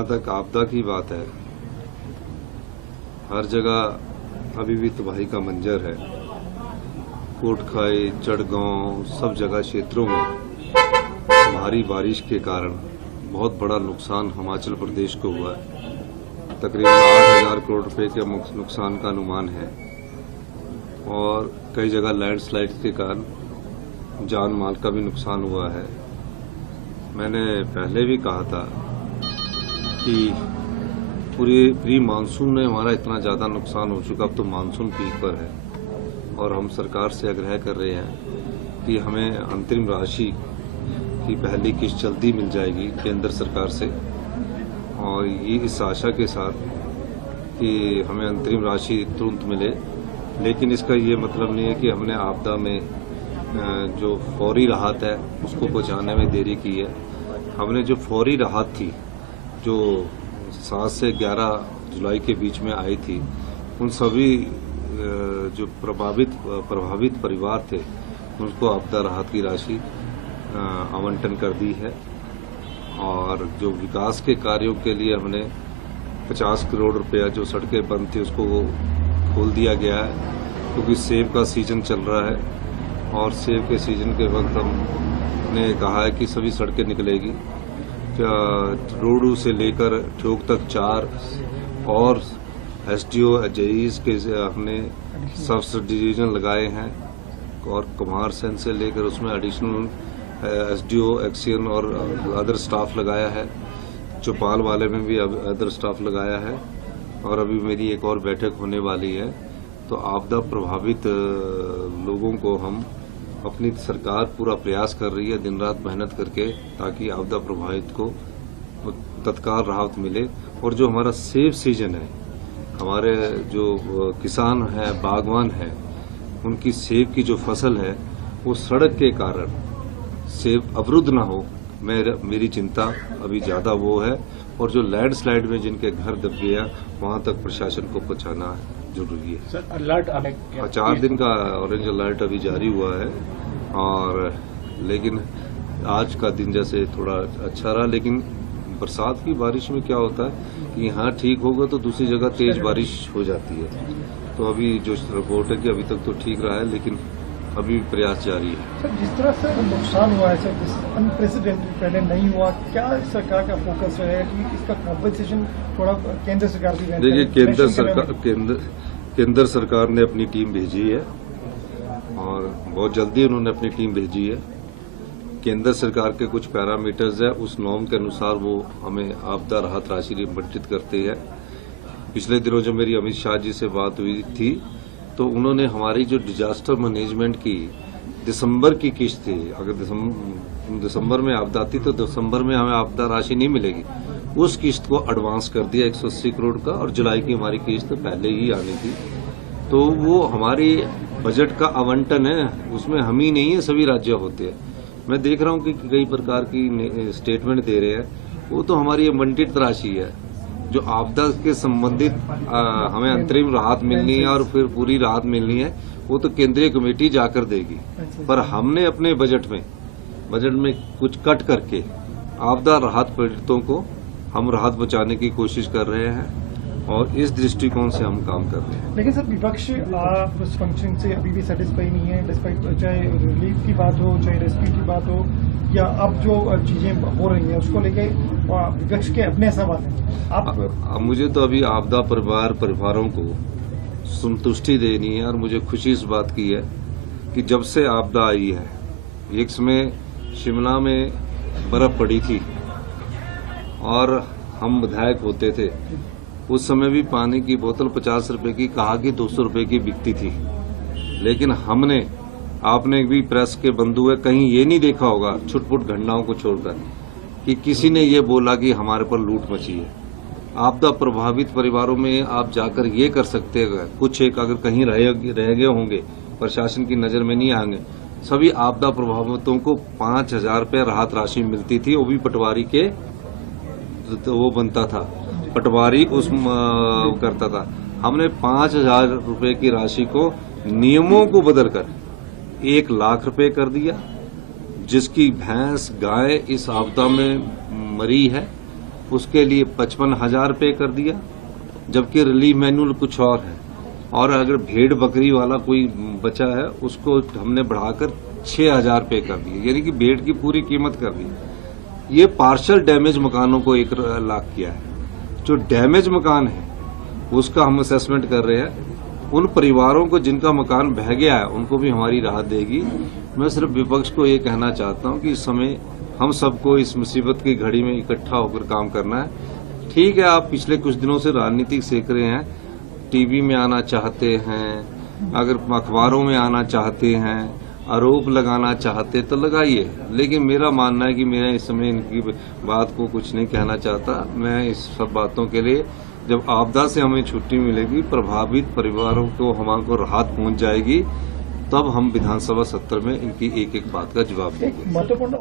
जहाँ तक आपदा की बात है, हर जगह अभी भी तबाही का मंजर है। कोटखाई, चढ़गांव, सब जगह क्षेत्रों में भारी बारिश के कारण बहुत बड़ा नुकसान हिमाचल प्रदेश को हुआ है। तकरीबन 8,000 करोड़ रुपए के नुकसान का अनुमान है और कई जगह लैंडस्लाइड के कारण जान माल का भी नुकसान हुआ है। मैंने पहले भी कहा था कि पूरे प्री मानसून में हमारा इतना ज़्यादा नुकसान हो चुका, अब तो मानसून पीक पर है और हम सरकार से आग्रह कर रहे हैं कि हमें अंतरिम राशि की पहली किस्त जल्दी मिल जाएगी केंद्र सरकार से, और ये इस आशा के साथ कि हमें अंतरिम राशि तुरंत मिले। लेकिन इसका ये मतलब नहीं है कि हमने आपदा में जो फौरी राहत है उसको पहुंचाने में देरी की है। हमने जो फौरी राहत थी जो 7 से 11 जुलाई के बीच में आई थी, उन सभी जो प्रभावित परिवार थे उनको आपदा राहत की राशि आवंटन कर दी है। और जो विकास के कार्यों के लिए हमने 50 करोड़ रुपया जो सड़कें बंद थी उसको खोल दिया गया है, क्योंकि सेब का सीजन चल रहा है और सेब के सीजन के वक्त हमने कहा है कि सभी सड़कें निकलेगी। रोडू से लेकर ठोक तक 4 और एसडीओ जेईस के हमने सब डिवीजन लगाए हैं और कुमार सेन से लेकर उसमें एडिशनल एसडीओ एक्सियन और अदर स्टाफ लगाया है। चौपाल वाले में भी अदर स्टाफ लगाया है और अभी मेरी एक और बैठक होने वाली है। तो आपदा प्रभावित लोगों को हम अपनी सरकार पूरा प्रयास कर रही है दिन रात मेहनत करके, ताकि आपदा प्रभावित को तत्काल राहत मिले। और जो हमारा सेब सीजन है, हमारे जो किसान हैं, बागवान हैं, उनकी सेब की जो फसल है वो सड़क के कारण सेब अवरुद्ध ना हो, मेरी चिंता अभी ज्यादा वो है। और जो लैंडस्लाइड में जिनके घर दब गया वहां तक प्रशासन को पहुंचाना जरूरी है। सर, अलर्ट 4 दिन का ऑरेंज अलर्ट अभी जारी हुआ है, और लेकिन आज का दिन जैसे थोड़ा अच्छा रहा। लेकिन बरसात की बारिश में क्या होता है कि यहाँ ठीक होगा तो दूसरी जगह तेज बारिश हो जाती है। तो अभी जो रिपोर्ट है कि अभी तक तो ठीक रहा है, लेकिन अभी प्रयास जारी है। सर, जिस तरह से नुकसान हुआ है सर, अनप्रेसिडेंटेड पहले नहीं हुआ, क्या सरकार का फोकस है कि इसका कॉम्पेंसेशन थोड़ा केंद्र सरकार भी? देखिए, केंद्र सरकार ने अपनी टीम भेजी है और बहुत जल्दी उन्होंने अपनी टीम भेजी है। केंद्र सरकार के कुछ पैरामीटर्स है, उस नॉर्म के अनुसार वो हमें आपदा राहत राशि आवंटित करते हैं। पिछले दिनों जो मेरी अमित शाह जी से बात हुई थी तो उन्होंने हमारी जो डिजास्टर मैनेजमेंट की दिसंबर की किस्त थी, अगर दिसंबर में आपदा थी तो दिसंबर में हमें आपदा राशि नहीं मिलेगी, उस किस्त को एडवांस कर दिया 180 करोड़ का, और जुलाई की हमारी किस्त पहले ही आनी थी। तो वो हमारी बजट का आवंटन है, उसमें हम ही नहीं है, सभी राज्य होते हैं। मैं देख रहा हूँ कि कई प्रकार की स्टेटमेंट दे रहे हैं, वो तो हमारी आवंटित राशि है। जो आपदा के संबंधित हमें अंतरिम राहत मिलनी है और फिर पूरी राहत मिलनी है, वो तो केंद्रीय कमेटी जाकर देगी। पर हमने अपने बजट में कुछ कट करके आपदा राहत पीड़ितों को हम राहत बचाने की कोशिश कर रहे हैं और इस दृष्टिकोण से हम काम कर रहे हैं। लेकिन सर, विपक्ष उस फंक्शन से अभी भी सेटिस्फाई नहीं है, डिस्पाइट चाहे रिलीफ की बात हो, चाहे रेस्क्यू की बात हो, या अब जो चीजें हो रही हैं उसको लेके विपक्ष के अपने सवाल हैं। आप मुझे तो अभी आपदा परिवारों को संतुष्टि देनी है, और मुझे खुशी इस बात की है कि जब से आपदा आई है, एक समय शिमला में बर्फ पड़ी थी और हम विधायक होते थे, उस समय भी पानी की बोतल 50 रुपए की कहा कि 200 रुपए की बिकती थी। लेकिन आपने भी प्रेस के बंधु है, कहीं ये नहीं देखा होगा छुटपुट घटनाओं को छोड़कर कि किसी ने ये बोला कि हमारे पर लूट मची है। आपदा प्रभावित परिवारों में आप जाकर ये कर सकते हैं, कुछ एक अगर कहीं रह गए होंगे, प्रशासन की नजर में नहीं आएंगे, सभी आपदा प्रभावितों को 5,000 रुपये राहत राशि मिलती थी। वो भी पटवारी के तो वो बनता था, पटवारी उस करता था। हमने 5,000 रुपये की राशि को नियमों को बदलकर 1 लाख रुपए कर दिया। जिसकी भैंस गाय इस आपदा में मरी है उसके लिए 55,000 रुपये कर दिया, जबकि रिलीफ मैनुअल कुछ और है। और अगर भेड़ बकरी वाला कोई बचा है उसको हमने बढ़ाकर 6,000 रुपये कर दिए, यानी कि भेड़ की पूरी कीमत कर दी। ये पार्शल डैमेज मकानों को 1 लाख किया है। जो डैमेज मकान है उसका हम असेसमेंट कर रहे हैं। उन परिवारों को जिनका मकान बह गया है उनको भी हमारी राहत देगी। मैं सिर्फ विपक्ष को ये कहना चाहता हूँ कि इस समय हम सबको इस मुसीबत की घड़ी में इकट्ठा होकर काम करना है। ठीक है, आप पिछले कुछ दिनों से राजनीतिक सेक रहे हैं, टीवी में आना चाहते हैं, अगर अखबारों में आना चाहते हैं, आरोप लगाना चाहते तो लगाइए, लेकिन मेरा मानना है कि मैं इस समय इनकी बात को कुछ नहीं कहना चाहता। मैं इस सब बातों के लिए जब आपदा से हमें छुट्टी मिलेगी, प्रभावित परिवारों को हमको राहत पहुंच जाएगी, तब हम विधानसभा सत्र में इनकी एक एक बात का जवाब देंगे। महत्वपूर्ण